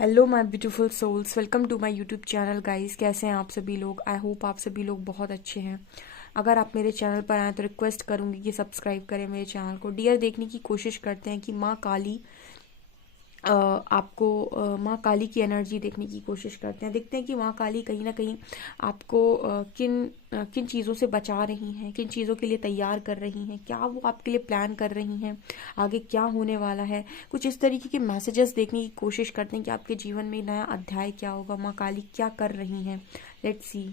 Hello my beautiful souls, welcome to my YouTube channel guys. कैसे हैं आप सभी लोग? आई होप आप सभी लोग बहुत अच्छे हैं। अगर आप मेरे चैनल पर आए तो रिक्वेस्ट करूंगी कि सब्सक्राइब करें मेरे चैनल को। डियर, देखने की कोशिश करते हैं कि माँ काली आपको माँ काली की एनर्जी देखने की कोशिश करते हैं। देखते हैं कि माँ काली कहीं ना कहीं आपको किन चीज़ों से बचा रही हैं, किन चीज़ों के लिए तैयार कर रही हैं, क्या वो आपके लिए प्लान कर रही हैं, आगे क्या होने वाला है। कुछ इस तरीके के मैसेजेस देखने की कोशिश करते हैं कि आपके जीवन में नया अध्याय क्या होगा, माँ काली क्या कर रही हैं। Let's see.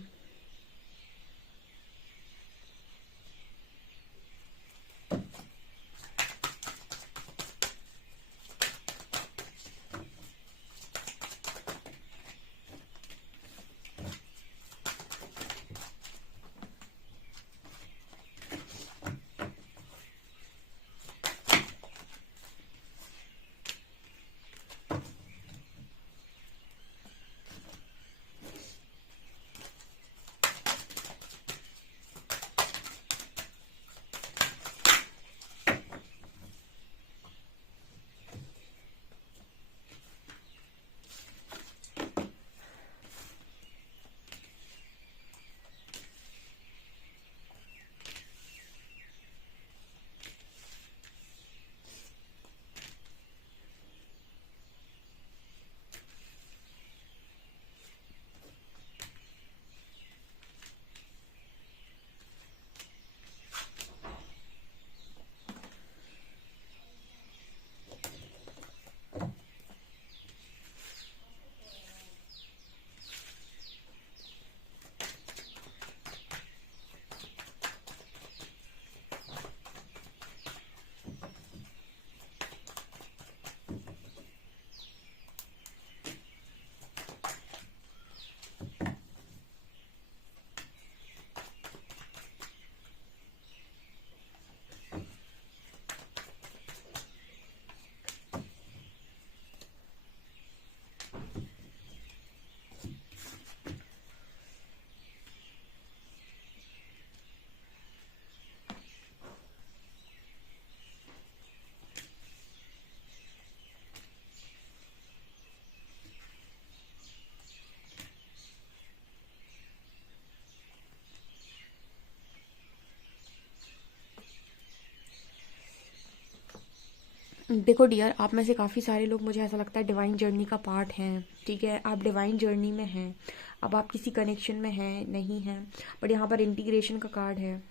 देखो डियर, आप में से काफ़ी सारे लोग, मुझे ऐसा लगता है, डिवाइन जर्नी का पार्ट हैं। ठीक है, आप डिवाइन जर्नी में हैं। अब आप किसी कनेक्शन में हैं, नहीं हैं, बट यहाँ पर इंटीग्रेशन का कार्ड है।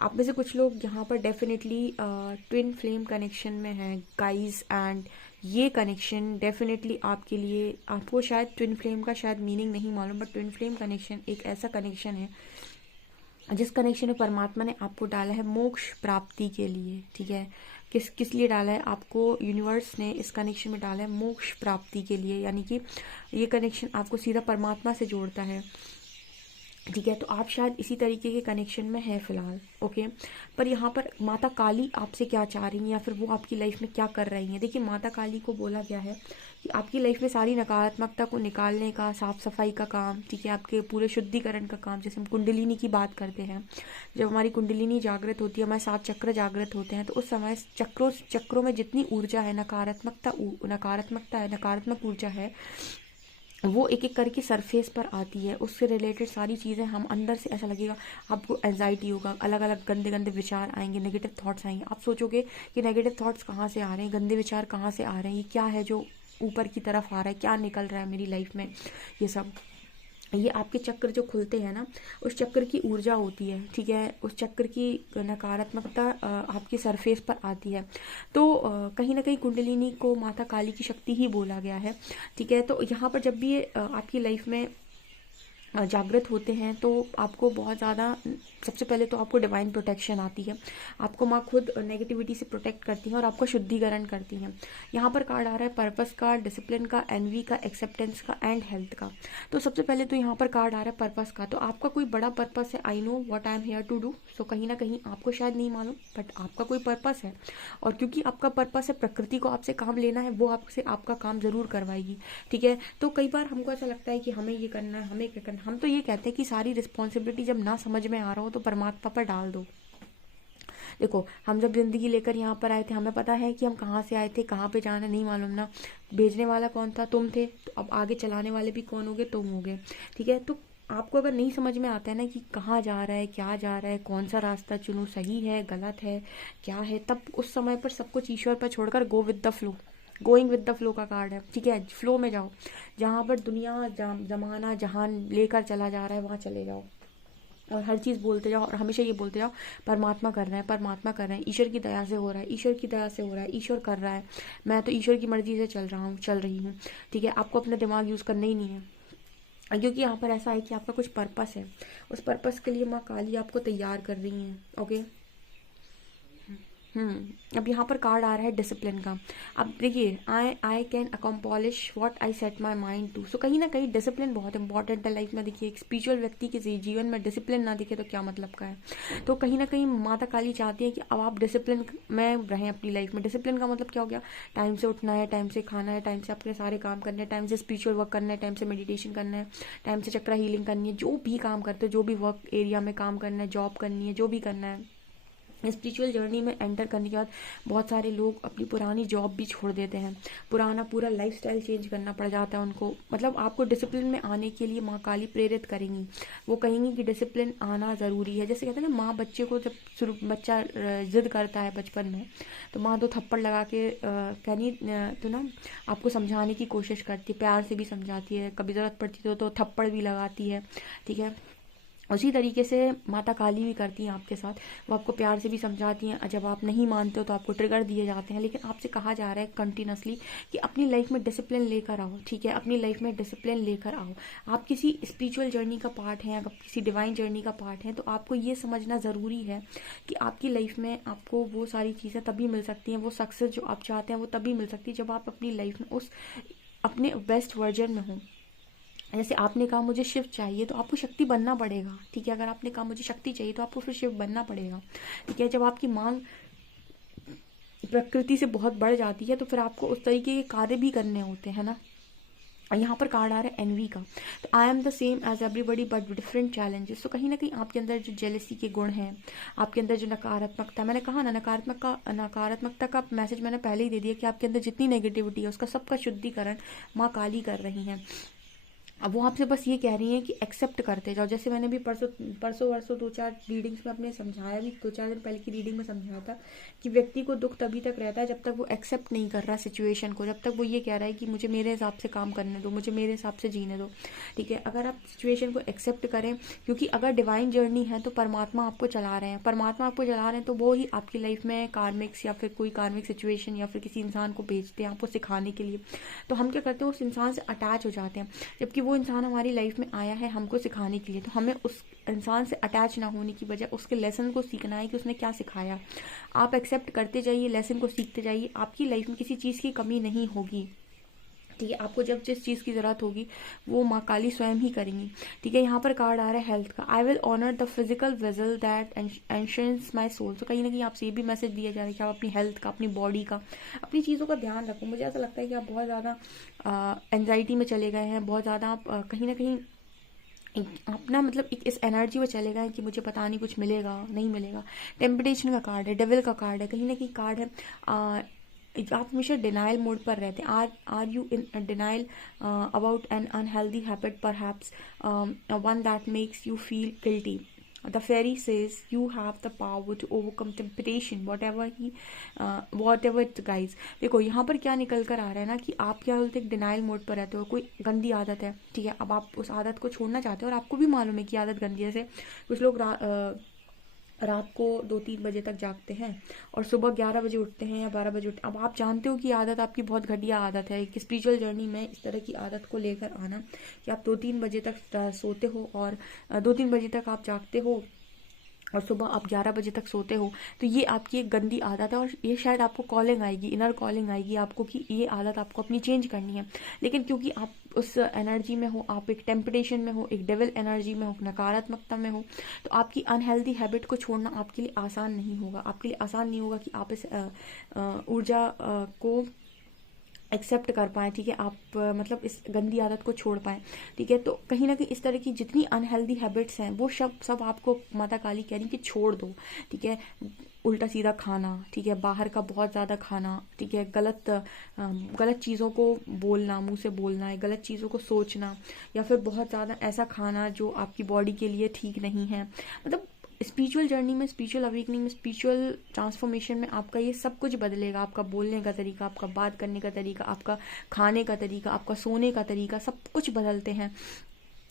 आप में से कुछ लोग यहाँ पर डेफिनेटली ट्विन फ्लेम कनेक्शन में हैं गाइस। एंड ये कनेक्शन डेफिनेटली आपके लिए, आपको शायद ट्विन फ्लेम का शायद मीनिंग नहीं मालूम, बट ट्विन फ्लेम कनेक्शन एक ऐसा कनेक्शन है जिस कनेक्शन में परमात्मा ने आपको डाला है मोक्ष प्राप्ति के लिए। ठीक है, किस किस लिए डाला है आपको? यूनिवर्स ने इस कनेक्शन में डाला है मोक्ष प्राप्ति के लिए, यानी कि ये कनेक्शन आपको सीधा परमात्मा से जोड़ता है। ठीक है, तो आप शायद इसी तरीके के कनेक्शन में हैं फिलहाल। ओके, पर यहाँ पर माता काली आपसे क्या चाह रही हैं, या फिर वो आपकी लाइफ में क्या कर रही हैं? देखिए, माता काली को बोला गया है कि आपकी लाइफ में सारी नकारात्मकता को निकालने का, साफ सफाई का काम, ठीक है, आपके पूरे शुद्धिकरण का काम। जैसे हम कुंडलिनी की बात करते हैं, जब हमारी कुंडलिनी जागृत होती है, हमारे 7 चक्र जागृत होते हैं, तो उस समय चक्रों चक्रों में जितनी ऊर्जा है, नकारात्मकता है, नकारात्मक ऊर्जा है, वो एक एक करके सरफेस पर आती है। उससे रिलेटेड सारी चीज़ें, हम अंदर से ऐसा लगेगा आपको एंजाइटी होगा, अलग अलग गंदे गंदे विचार आएंगे, नेगेटिव थॉट्स आएंगे। आप सोचोगे कि नेगेटिव थॉट्स कहाँ से आ रहे हैं, गंदे विचार कहाँ से आ रहे हैं, ये क्या है जो ऊपर की तरफ आ रहा है, क्या निकल रहा है मेरी लाइफ में। ये सब, ये आपके चक्र जो खुलते हैं ना, उस चक्र की ऊर्जा होती है। ठीक है, उस चक्र की नकारात्मकता आपकी सरफेस पर आती है। तो कहीं ना कहीं कुंडलिनी को माता काली की शक्ति ही बोला गया है। ठीक है, तो यहाँ पर जब भी ये आपकी लाइफ में जागृत होते हैं, तो आपको बहुत ज़्यादा, सबसे पहले तो आपको डिवाइन प्रोटेक्शन आती है। आपको माँ खुद नेगेटिविटी से प्रोटेक्ट करती हैं और आपका शुद्धिकरण करती हैं। यहाँ पर कार्ड आ रहा है पर्पस का, डिसिप्लिन का, एनवी का, एक्सेप्टेंस का एंड हेल्थ का। तो सबसे पहले तो यहाँ पर कार्ड आ रहा है पर्पस का। तो आपका कोई बड़ा पर्पस है। I know what I am here to do. So कहीं ना कहीं आपको शायद नहीं मालूम, बट आपका कोई पर्पस है। और क्योंकि आपका पर्पस है, प्रकृति को आपसे काम लेना है, वो आपसे आपका काम जरूर करवाएगी। ठीक है, तो कई बार हमको ऐसा लगता है कि हमें ये करना है, हमें क्या करना है। हम तो ये कहते हैं कि सारी रिस्पॉन्सिबिलिटी जब ना समझ में आ रहा हो तो परमात्मा पर डाल दो। देखो, हम जब ज़िंदगी लेकर यहाँ पर आए थे, हमें पता है कि हम कहाँ से आए थे, कहाँ पे जाना नहीं मालूम ना। भेजने वाला कौन था? तुम थे। तो अब आगे चलाने वाले भी कौन होगे? तुम होगे। ठीक है, तो आपको अगर नहीं समझ में आता है ना कि कहाँ जा रहा है, क्या जा रहा है, कौन सा रास्ता चुनूं, सही है गलत है क्या है, तब उस समय पर सब कुछ ईश्वर पर छोड़कर go with the flow. Going with the flow का कार्ड है। ठीक है, फ्लो में जाओ, जहाँ पर दुनिया जमाना जहान लेकर चला जा रहा है वहाँ चले जाओ, और हर चीज़ बोलते जाओ, और हमेशा ये बोलते जाओ परमात्मा कर रहे हैं, परमात्मा कर रहे हैं, ईश्वर की दया से हो रहा है, ईश्वर की दया से हो रहा है, ईश्वर कर रहा है, मैं तो ईश्वर की मर्जी से चल रहा हूँ, चल रही हूँ। ठीक है, आपको अपना दिमाग यूज़ करना ही नहीं है, क्योंकि यहाँ पर ऐसा है कि आपका कुछ पर्पस है, उस पर्पस के लिए माँ काली आपको तैयार कर रही हैं। ओके। अब यहाँ पर कार्ड आ रहा है डिसिप्लिन का। अब देखिए, I can accomplish what I set my mind to. So कहीं ना कहीं डिसिप्लिन बहुत इंपॉर्टेंट है लाइफ में। देखिए, एक स्पिरिचुअल व्यक्ति के जीवन में डिसिप्लिन ना दिखे तो क्या मतलब का है। तो कहीं ना कहीं माता काली चाहती है कि अब आप डिसिप्लिन में रहें अपनी लाइफ में। डिसिप्लिन का मतलब क्या हो गया? टाइम से उठना है, टाइम से खाना है, टाइम से अपने सारे काम करने हैं, टाइम से स्पिरिचुअल वर्क करना है, टाइम से मेडिटेशन करना है, टाइम से चक्रा हीलिंग करनी है, जो भी काम करते हो, जो भी वर्क एरिया में काम करना है, जॉब करनी है, जो भी करना है। स्पिरिचुअल जर्नी में एंटर करने के बाद बहुत सारे लोग अपनी पुरानी जॉब भी छोड़ देते हैं, पुराना पूरा लाइफस्टाइल चेंज करना पड़ जाता है उनको। मतलब आपको डिसिप्लिन में आने के लिए माँ काली प्रेरित करेंगी। वो कहेंगी कि डिसिप्लिन आना ज़रूरी है। जैसे कहते हैं ना, माँ बच्चे को जब शुरू बच्चा जिद करता है बचपन में, तो माँ 2 थप्पड़ लगा के कहनी तो ना आपको समझाने की कोशिश करती है, प्यार से भी समझाती है, कभी ज़रूरत पड़ती है तो थप्पड़ भी लगाती है। ठीक है, उसी तरीके से माता काली भी करती हैं आपके साथ। वो आपको प्यार से भी समझाती हैं, जब आप नहीं मानते हो तो आपको ट्रिगर दिए जाते हैं, लेकिन आपसे कहा जा रहा है कंटिन्यूसली कि अपनी लाइफ में डिसिप्लिन लेकर आओ। ठीक है, अपनी लाइफ में डिसिप्लिन लेकर आओ। आप किसी स्पिरिचुअल जर्नी का पार्ट हैं, अगर किसी डिवाइन जर्नी का पार्ट हैं, तो आपको ये समझना ज़रूरी है कि आपकी लाइफ में आपको वो सारी चीज़ें तभी मिल सकती हैं, वो सक्सेस जो आप चाहते हैं वो तभी मिल सकती है जब आप अपनी लाइफ में उस अपने बेस्ट वर्जन में हों। जैसे आपने कहा मुझे शिव चाहिए, तो आपको शक्ति बनना पड़ेगा। ठीक है, अगर आपने कहा मुझे शक्ति चाहिए, तो आपको फिर शिव बनना पड़ेगा। ठीक है, जब आपकी मांग प्रकृति से बहुत बढ़ जाती है, तो फिर आपको उस तरीके के कार्य भी करने होते हैं ना। यहाँ पर कार्ड आ रहा है एनवी का। तो I am the same as everybody but different challenges. तो कहीं ना कहीं आपके अंदर जो जेलसी के गुण हैं, आपके अंदर जो नकारात्मकता, मैंने कहा ना, नकारात्मकता का मैसेज मैंने पहले ही दे दिया कि आपके अंदर जितनी नेगेटिविटी है उसका सबका शुद्धिकरण माँ काली कर रही हैं। अब वो आपसे बस ये कह रही हैं कि एक्सेप्ट करते जाओ। जैसे मैंने भी परसों परसों वरसों 2-4 रीडिंग्स में अपने समझाया भी, 2-4 दिन पहले की रीडिंग में समझाया था कि व्यक्ति को दुख तभी तक रहता है जब तक वो एक्सेप्ट नहीं कर रहा सिचुएशन को, जब तक वो ये कह रहा है कि मुझे मेरे हिसाब से काम करने दो, मुझे मेरे हिसाब से जीने दो। ठीक है, अगर आप सिचुएशन को एक्सेप्ट करें, क्योंकि अगर डिवाइन जर्नी है तो परमात्मा आपको चला रहे हैं, परमात्मा आपको चला रहे हैं, तो वो ही आपकी लाइफ में कार्मिक्स या फिर कोई कार्मिक सिचुएशन या फिर किसी इंसान को भेजते हैं आपको सिखाने के लिए। तो हम क्या करते हैं, उस इंसान से अटैच हो जाते हैं, जबकि वो इंसान हमारी लाइफ में आया है हमको सिखाने के लिए। तो हमें उस इंसान से अटैच ना होने की बजाय उसके लेसन को सीखना है कि उसने क्या सिखाया। आप एक्सेप्ट करते जाइए, लेसन को सीखते जाइए, आपकी लाइफ में किसी चीज़ की कमी नहीं होगी। ठीक है, आपको जब जिस चीज़ की ज़रूरत होगी वो माँ काली स्वयं ही करेंगी। ठीक है, यहाँ पर कार्ड आ रहा है हेल्थ का। I will honour the physical vessel that enshrines my soul. तो कहीं ना कहीं आपसे ये भी मैसेज दिया जा रहा है कि आप अपनी हेल्थ का, अपनी बॉडी का, अपनी चीज़ों का ध्यान रखो। मुझे ऐसा लगता है कि आप बहुत ज़्यादा एंजाइटी में चले गए हैं, बहुत ज़्यादा आप कहीं ना कहीं अपना मतलब एक इस एनर्जी में चले गए कि मुझे पता नहीं कुछ मिलेगा नहीं मिलेगा। टेम्पटेशन का कार्ड है, डेविल का कार्ड है, कहीं ना कहीं कार्ड है आप हमेशा डिनाइल मोड पर रहते हैं। Are you in denial about an unhealthy habit perhaps one that makes you feel guilty. The fairy says you have the power to overcome temptation, whatever it guys। देखो यहाँ पर क्या निकल कर आ रहा है ना कि आप क्या बोलते हैं, डिनाइल मोड पर रहते हो, कोई गंदी आदत है। ठीक है, अब आप उस आदत को छोड़ना चाहते हो और आपको भी मालूम है कि आदत गंदी है। जैसे कुछ लोग रात को 2-3 बजे तक जागते हैं और सुबह 11 बजे उठते हैं या 12 बजे उठते हैं। अब आप जानते हो कि आदत आपकी बहुत घटिया आदत है। कि स्पिरिचुअल जर्नी में इस तरह की आदत को लेकर आना कि आप 2-3 बजे तक सोते हो और 2-3 बजे तक आप जागते हो और सुबह आप 11 बजे तक सोते हो, तो ये आपकी एक गंदी आदत है। और ये शायद आपको कॉलिंग आएगी, इनर कॉलिंग आएगी आपको कि ये आदत आपको अपनी चेंज करनी है। लेकिन क्योंकि आप उस एनर्जी में हो, आप एक टेम्पटेशन में हो, एक डेविल एनर्जी में हो, नकारात्मकता में हो, तो आपकी अनहेल्दी हैबिट को छोड़ना आपके लिए आसान नहीं होगा। आपके लिए आसान नहीं होगा कि आप इस ऊर्जा को एक्सेप्ट कर पाएँ। ठीक है, आप मतलब इस गंदी आदत को छोड़ पाएँ। ठीक है, तो कहीं ना कहीं इस तरह की जितनी अनहेल्दी हैबिट्स हैं वो सब आपको माता काली कह रही कि छोड़ दो। ठीक है, उल्टा सीधा खाना, ठीक है, बाहर का बहुत ज़्यादा खाना, ठीक है, गलत चीज़ों को बोलना, मुंह से बोलना है, गलत चीज़ों को सोचना, या फिर बहुत ज़्यादा ऐसा खाना जो आपकी बॉडी के लिए ठीक नहीं है। मतलब स्पिरिचुअल जर्नी में, स्पिरिचुअल अवेकनिंग में, स्पिरिचुअल ट्रांसफॉर्मेशन में आपका ये सब कुछ बदलेगा। आपका बोलने का तरीका, आपका बात करने का तरीका, आपका खाने का तरीका, आपका सोने का तरीका, सब कुछ बदलते हैं।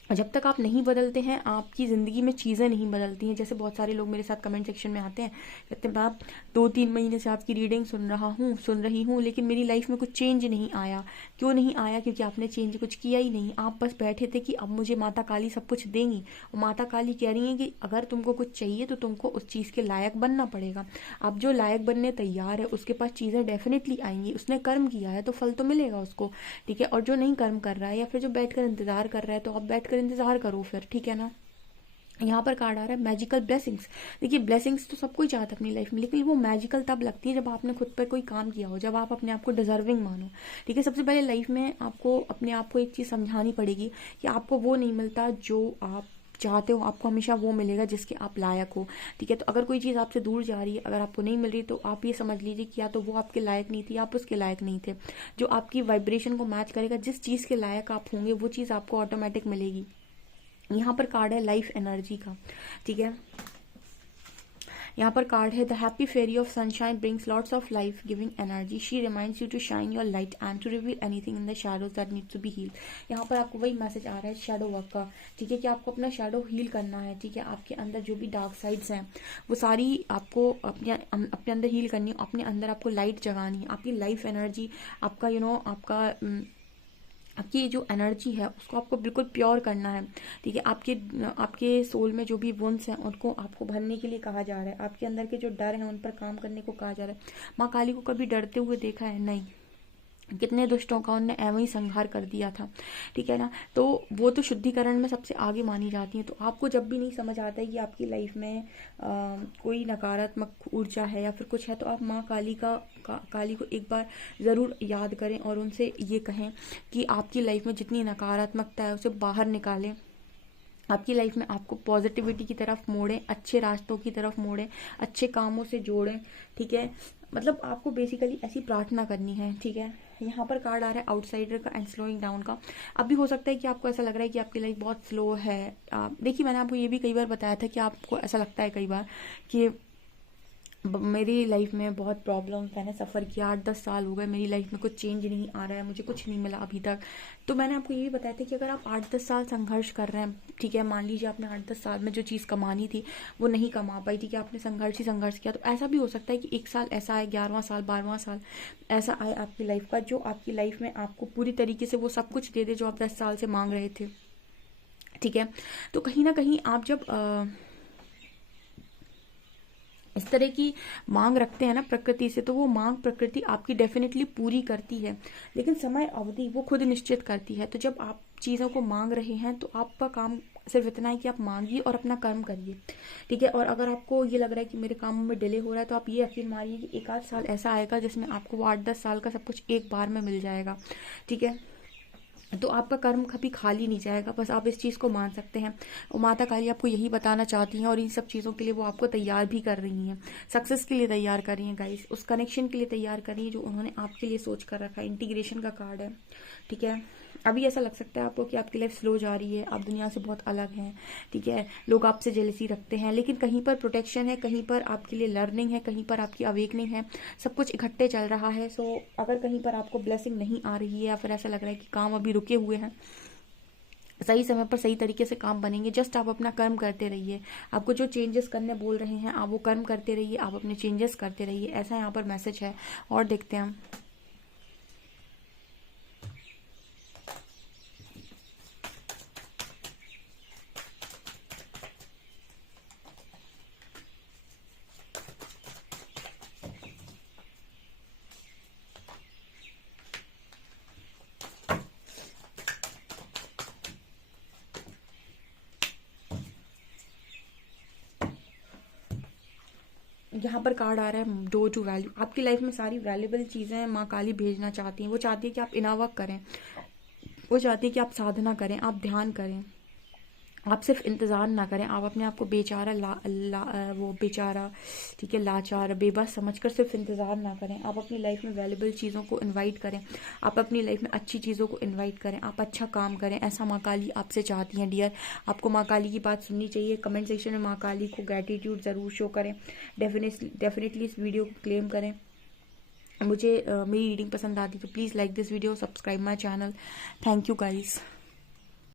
जब तक आप नहीं बदलते हैं, आपकी ज़िंदगी में चीज़ें नहीं बदलती हैं। जैसे बहुत सारे लोग मेरे साथ कमेंट सेक्शन में आते हैं, कहते हैं आप 2-3 महीने से आपकी रीडिंग सुन रही हूँ, लेकिन मेरी लाइफ में कुछ चेंज नहीं आया। क्यों नहीं आया? क्योंकि आपने चेंज कुछ किया ही नहीं। आप बस बैठे थे कि अब मुझे माता काली सब कुछ देंगी, और माता काली कह रही हैं कि अगर तुमको कुछ चाहिए तो तुमको उस चीज़ के लायक बनना पड़ेगा। अब जो लायक बनने तैयार है उसके पास चीज़ें डेफिनेटली आएंगी। उसने कर्म किया है तो फल तो मिलेगा उसको, ठीक है। और जो नहीं कर्म कर रहा है, या फिर जो बैठकर इंतजार कर रहा है, तो आप बैठकर इंतजार करो फिर, ठीक है ना। यहाँ पर कार्ड आ रहा है मैजिकल ब्लेसिंग्स। देखिए, ब्लेसिंग्स तो सबको ही चाहता है अपनी लाइफ में, लेकिन वो मैजिकल तब लगती है जब आपने खुद पर कोई काम किया हो, जब आप अपने आप को डिजर्विंग मानो, ठीक है। सबसे पहले लाइफ में आपको अपने आप को एक चीज़ समझानी पड़ेगी कि आपको वो नहीं मिलता जो आप चाहते हो, आपको हमेशा वो मिलेगा जिसके आप लायक हो, ठीक है। तो अगर कोई चीज़ आपसे दूर जा रही है, अगर आपको नहीं मिल रही, तो आप ये समझ लीजिए कि या तो वो आपके लायक नहीं थी, आप उसके लायक नहीं थे। जो आपकी वाइब्रेशन को मैच करेगा, जिस चीज़ के लायक आप होंगे, वो चीज़ आपको ऑटोमेटिक मिलेगी। यहाँ पर कार्ड है लाइफ एनर्जी का, ठीक है। यहाँ पर कार्ड है the happy fairy of sunshine brings lots of life giving energy, she reminds you to shine your light and to reveal anything in the shadows that needs to be heal. यहाँ पर आपको वही message आ रहा है shadow work का, ठीक है, कि आपको अपना शैडो हील करना है, ठीक है। आपके अंदर जो भी डार्क साइड्स हैं वो सारी आपको अपने अंदर हील करनी है, अपने अंदर आपको लाइट जगानी है। आपकी लाइफ एनर्जी, आपका आपकी जो एनर्जी है उसको आपको बिल्कुल प्योर करना है, ठीक है। आपके सोल में जो भी वुंड्स हैं उनको आपको भरने के लिए कहा जा रहा है। आपके अंदर के जो डर हैं उन पर काम करने को कहा जा रहा है। माँ काली को कभी डरते हुए देखा है? नहीं। कितने दुष्टों का उनने एवं ही संहार कर दिया था, ठीक है ना। तो वो तो शुद्धिकरण में सबसे आगे मानी जाती हैं। तो आपको जब भी नहीं समझ आता है कि आपकी लाइफ में कोई नकारात्मक ऊर्जा है या फिर कुछ है, तो आप माँ काली को एक बार ज़रूर याद करें और उनसे ये कहें कि आपकी लाइफ में जितनी नकारात्मकता है उसे बाहर निकालें। आपकी लाइफ में आपको पॉजिटिविटी की तरफ मोड़ें, अच्छे रास्तों की तरफ मोड़ें, अच्छे कामों से जोड़ें, ठीक है। मतलब आपको बेसिकली ऐसी प्रार्थना करनी है, ठीक है। यहाँ पर कार्ड आ रहा है आउटसाइडर का एंड स्लोइंग डाउन का। अब भी हो सकता है कि आपको ऐसा लग रहा है कि आपकी लाइफ बहुत स्लो है। देखिए, मैंने आपको ये भी कई बार बताया था कि आपको ऐसा लगता है कई बार कि मेरी लाइफ में बहुत प्रॉब्लम मैंने सफ़र किया, 8-10 साल हो गए, मेरी लाइफ में कुछ चेंज नहीं आ रहा है, मुझे कुछ नहीं मिला अभी तक। तो मैंने आपको ये भी बताया था कि अगर आप 8-10 साल संघर्ष कर रहे हैं, ठीक है, मान लीजिए आपने 8-10 साल में जो चीज़ कमानी थी वो नहीं कमा पाई, ठीक है, आपने संघर्ष ही संघर्ष किया, तो ऐसा भी हो सकता है कि 1 साल ऐसा आए, 11वां साल, 12वां साल ऐसा आए आपकी लाइफ का, जो आपकी लाइफ में आपको पूरी तरीके से वो सब कुछ दे दे जो आप 10 साल से मांग रहे थे, ठीक है। तो कहीं ना कहीं आप जब इस तरह की मांग रखते हैं ना प्रकृति से, तो वो मांग प्रकृति आपकी डेफिनेटली पूरी करती है, लेकिन समय अवधि वो खुद निश्चित करती है। तो जब आप चीज़ों को मांग रहे हैं तो आपका काम सिर्फ इतना है कि आप मांगिए और अपना कर्म करिए, ठीक है। और अगर आपको ये लग रहा है कि मेरे कामों में डिले हो रहा है, तो आप ये यकीन मानिए कि 1-8 साल ऐसा आएगा जिसमें आपको वो 8-10 साल का सब कुछ एक बार में मिल जाएगा, ठीक है। तो आपका कर्म कभी खाली नहीं जाएगा, बस आप इस चीज़ को मान सकते हैं। और माता काली आपको यही बताना चाहती हैं, और इन सब चीज़ों के लिए वो आपको तैयार भी कर रही हैं, सक्सेस के लिए तैयार कर रही हैं गाइस, उस कनेक्शन के लिए तैयार कर रही हैं जो उन्होंने आपके लिए सोच कर रखा है। इंटीग्रेशन का कार्ड है, ठीक है। अभी ऐसा लग सकता है आपको कि आपकी लाइफ स्लो जा रही है, आप दुनिया से बहुत अलग हैं, ठीक है, लोग आपसे जेलसी रखते हैं, लेकिन कहीं पर प्रोटेक्शन है, कहीं पर आपके लिए लर्निंग है, कहीं पर आपकी अवेकनिंग है, सब कुछ इकट्ठे चल रहा है। सो अगर कहीं पर आपको ब्लेसिंग नहीं आ रही है, या फिर ऐसा लग रहा है कि काम अभी रुके हुए हैं, सही समय पर सही तरीके से काम बनेंगे। जस्ट आप अपना कर्म करते रहिए, आपको जो चेंजेस करने बोल रहे हैं आप वो कर्म करते रहिए, आप अपने चेंजेस करते रहिए, ऐसा यहाँ पर मैसेज है। और देखते हैं हम। यहाँ पर कार्ड आ रहा है डोर टू वैल्यू। आपकी लाइफ में सारी वैल्यूबल चीज़ें माँ काली भेजना चाहती हैं। वो चाहती है कि आप इनावर्क करें, वो चाहती है कि आप साधना करें, आप ध्यान करें, आप सिर्फ इंतज़ार ना करें, आप अपने आप को बेचारा वो बेचारा, ठीक है, लाचार बेबस समझकर सिर्फ इंतज़ार ना करें। आप अपनी लाइफ में वैल्यूबल चीज़ों को इनवाइट करें, आप अपनी लाइफ में अच्छी चीज़ों को इनवाइट करें, आप अच्छा काम करें। ऐसा माँ काली आपसे चाहती हैं डियर। आपको माँ काली की बात सुननी चाहिए। कमेंट सेक्शन में माँ काली को ग्रेटिट्यूड ज़रूर शो करें। डेफिनेटली इस वीडियो को क्लेम करें। मुझे मेरी रीडिंग पसंद आती तो please like this video, subscribe my channel. Thank you guys.